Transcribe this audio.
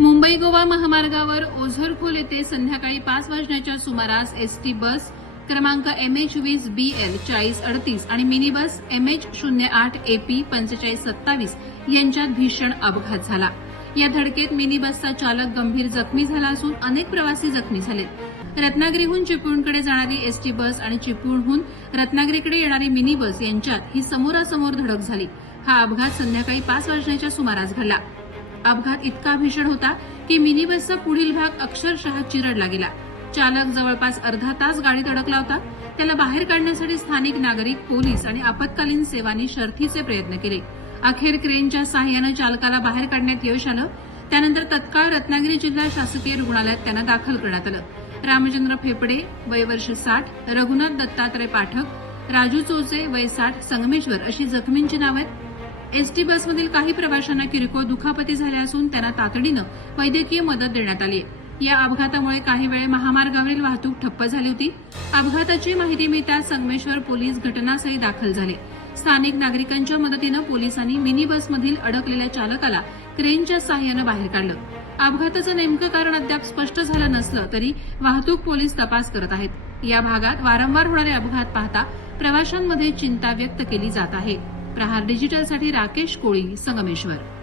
मुंबई गोवा महामार्गावर ओझरखोल येथे संध्याकाळी पाच वाजण्याच्या सुमारास एसटी बस क्रमांक एम एच वीस बी एल चाळीस अडतीस आणि मिनी बस एम एच शून्य आठ एपी पंचेचाळीस सत्तावीस यांच्यात भीषण अपघात झाला. या धडकेत मिनी बसचा चालक गंभीर जखमी झाला असून अनेक प्रवासी जखमी झालेत. रत्नागिरीहून चिपळूणकडे जाणारी एसटी बस आणि चिपळूणहून रत्नागिरीकडे येणारी मिनी बस यांच्यात ही समोरासमोर धडक झाली. हा अपघात संध्याकाळी पाच वाजण्याच्या सुमारास घडला. अपघात इतका भीषण होता की मिनी बसचा पुढील भाग अक्षरशः चिरडला गेला. चालक जवळपास अर्धा तास गाडीत अडकला होता. त्याला बाहेर काढण्यासाठी स्थानिक नागरिक पोलीस आणि आपत्कालीन सेवांनी शर्थीचे प्रयत्न केले. अखेर क्रेनच्या सहाय्यानं चालकाला बाहेर काढण्यात यश आलं. त्यानंतर तत्काळ रत्नागिरी जिल्हा शासकीय रुग्णालयात त्यांना दाखल करण्यात आलं. रामचंद्र फेपडे वय वर्ष साठ रघुनाथ दत्तात्रय पाठक राजू चोचे वय साठ संगमेश्वर अशी जखमींची नावं आहेत. एसटी बसमधील काही प्रवाशांना किरकोळ दुखापती झाल्या असून त्यांना तातडीनं वैद्यकीय मदत देण्यात आली. आहे. या अपघातामुळे काही वेळ महामार्गावरील वाहतूक ठप्प झाली होती. अपघाताची माहिती मिळताच संगमेश्वर पोलीस घटनास्थळी दाखल झाले. स्थानिक नागरिकांच्या मदतीनं पोलिसांनी मिनी बसमधील अडकलेल्या चालकाला क्रेनच्या सहाय्यानं बाहेर काढलं. अपघाताचं नेमकं कारण अद्याप स्पष्ट झालं नसलं तरी वाहतूक पोलीस तपास करत आहेत. या भागात वारंवार होणारे अपघात पाहता प्रवाशांमध्ये चिंता व्यक्त केली जात आहे. प्रहार. डिजिटलसाठी राकेश कोळी संगमेश्वर.